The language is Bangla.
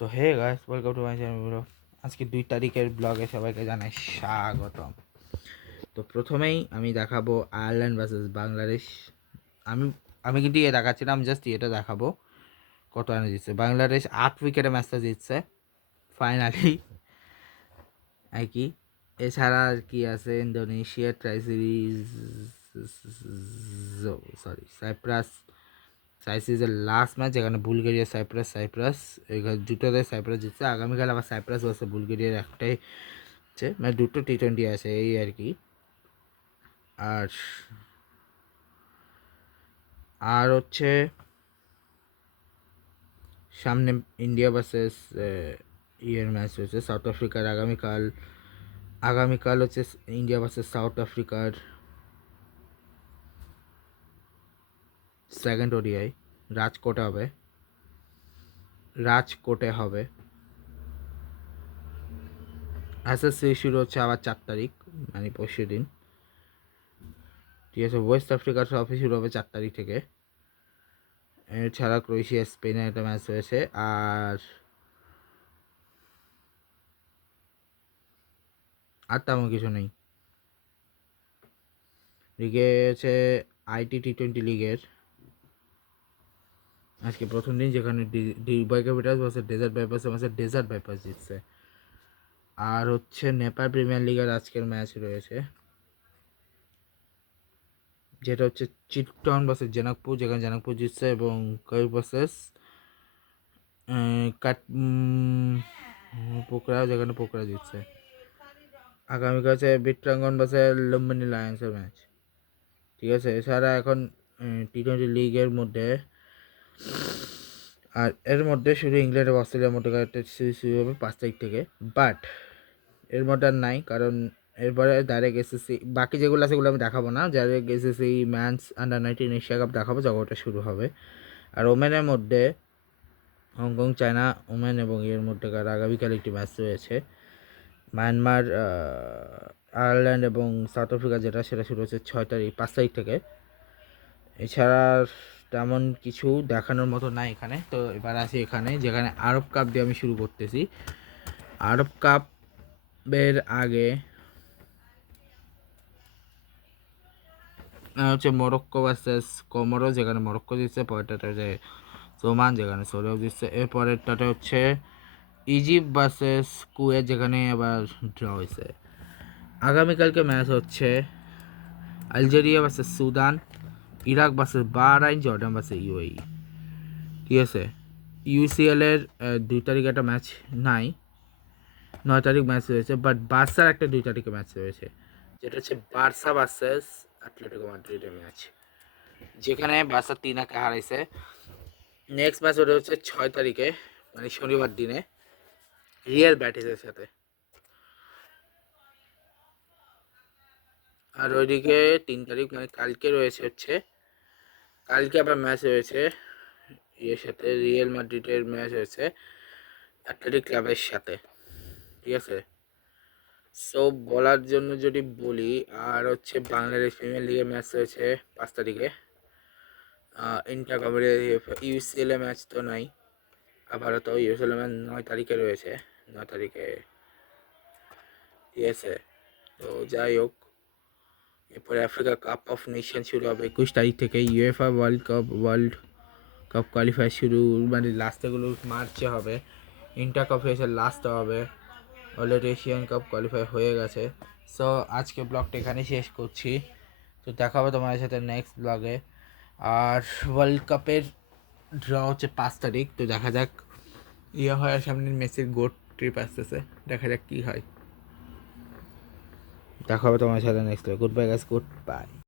So hey guys, welcome to my channel bro. আজকে 2 তারিখের ব্লগে সবাইকে জানাই স্বাগতম। তো প্রথমেই আমি দেখাবো আয়ারল্যান্ড ভার্সেস বাংলাদেশ। আমি আমি কিন্তু দেখাচ্ছিলাম, জাস্ট এটা দেখাবো কত রানে জিতছে বাংলাদেশ। 8 উইকেটে ম্যাচটা জিতছে ফাইনালি আর কি। এছাড়া আর কি আছে, ইন্দোনেশিয়া ট্রাই সিরিজ, সাইপ্রাস সাইপ্রাসের লাস্ট ম্যাচ, যেখানে বুলগেরিয়া সাইপ্রাস এখানে দুটোতে সাইপ্রাস জিতছে। আগামীকাল আবার সাইপ্রাস বসে বুলগেরিয়ার একটাই হচ্ছে মানে দুটো টি-20 আছে এই আর কি। আর আর হচ্ছে সামনে ইন্ডিয়া ভার্সেস ম্যাচ হচ্ছে সাউথ আফ্রিকার আগামীকাল হচ্ছে ইন্ডিয়া ভার্সেস সাউথ আফ্রিকার সেকেন্ড ওডিআই রাজকোটে হবে। এসএসসি শুরু হচ্ছে আবার 4 তারিখ, মানে পরশু দিন। ঠিক আছে, ওয়েস্ট আফ্রিকার ট্রফি শুরু হবে 4 তারিখ থেকে। এছাড়া ক্রোয়েশিয়া স্পেনের একটা ম্যাচ হয়েছে। আর তেমন কিছু নেই। লিগে হচ্ছে আইটি টি-20 লিগের আজকে প্রথম দিন, যেখানে ডিবাই ক্যাপিটালস ভার্সেস ডেজার্ট বাইপার্স জিতছে। আর হচ্ছে নেপাল প্রিমিয়ার লিগের আজকের ম্যাচ রয়েছে, যেটা হচ্ছে চিটগং ভার্সেস জনকপুর, যেখানে জনকপুর জিতছে, এবং কাই ভার্সেস পোকরা, যেখানে পোকরা জিতছে। আগামীকাল আছে বিট্রাঙ্গন ভার্সেস লুম্বিনী লায়ন্সের ম্যাচ। ঠিক আছে, এছাড়া এখন টি-20 লিগের মধ্যে আর এর মধ্যে শুধু ইংল্যান্ড এবং অস্ট্রেলিয়ার মধ্যে একটা সিরিজ শুরু হবে 5 তারিখ থেকে। বাট এর মধ্যে আর নাই, কারণ এরপরে ডাইরেক্ট এসএসসি, বাকি যেগুলো আছে সেগুলো আমি দেখাবো না। Direct SSC men's under nineteen Asia cup দেখাবো, যখন ওটা শুরু হবে। আর ওমেনের মধ্যে হংকং চায়না ওমেন এবং এর মধ্যেকার আগামীকাল একটি ম্যাচ রয়েছে। মায়ানমার আয়ারল্যান্ড এবং সাউথ আফ্রিকা, সেটা শুরু হচ্ছে 5 তারিখ থেকে। এছাড়া তেমন কিছু দেখানোর মতো নাই এখানে। তো এবার আসি এখানে, যেখানে আরব কাপ দিয়ে আমি শুরু করতেছি। আরব কাপের আগে হচ্ছে মরক্কো ভার্সেস কমোরো, যেখানে মরক্কো জিতছে। পরেরটাতে হচ্ছে ওমান, যেখানে সৌরভ জিতছে। এরপরেরটাতে হচ্ছে ইজিপ্ট ভার্সেস কুয়েত, যেখানে আবার ড্র হয়েছে। আগামীকালকে ম্যাচ হচ্ছে Algeria versus Sudan, Iraq versus Bahrain, Jordan versus UAE. ঠিক আছে, ইউসিএল এর 2 তারিখ একটা ম্যাচ নাই, 9 তারিখ ম্যাচ রয়েছে। বাট বার্সার একটা 2 তারিখে ম্যাচ রয়েছে, যেটা হচ্ছে বার্সা ভার্সেস অ্যাটলেটিকো মাদ্রিদের ম্যাচ, যেখানে বার্সা 3-1 হারাইছে। নেক্সট ম্যাচ ওটা হচ্ছে 6 তারিখে, মানে শনিবার দিনে, রিয়াল ব্যাটিসের সাথে। আর ওইদিকে 3 তারিখ মানে কালকে রয়েছে হচ্ছে, কালকে আবার ম্যাচ রয়েছে সাথে, রিয়াল মাদ্রিদের ম্যাচ হয়েছে অ্যাথলেটিক ক্লাবের সাথে। ঠিক আছে, সো বলার জন্য যদি বলি, আর হচ্ছে বাংলাদেশ প্রিমিয়ার লিগের ম্যাচ রয়েছে 5 তারিখে। ইন্টার কাপের ইউসিএল ম্যাচ তো নাই আপাতত। ইউসিএল ম্যাচ 9 তারিখে রয়েছে, 9 তারিখে। ঠিক আছে, তো যাই হোক, এরপরে আফ্রিকা কাপ অফ নেশন শুরু হবে 21 তারিখ থেকে। ইউএফএ ওয়ার্ল্ড কাপ কোয়ালিফাই শুরু, মানে লাস্টেগুলো মার্চে হবে। ইন্টার কাপ এসে লাস্টে হবে। অলরেডি এশিয়ান কাপ কোয়ালিফাই হয়ে গেছে। সো আজকে ব্লগটা এখানে শেষ করছি। তো দেখা হবে তোমাদের সাথে নেক্সট ব্লগে। আর ওয়ার্ল্ড কাপের ড্র হচ্ছে 5 তারিখ। তো দেখা যাক হয়, সামনে মেসির গোট ট্রিপ আসতেছে, দেখা যাক কী হয়। দেখা হবে তোমার সাথে next. Good bye guys, good bye.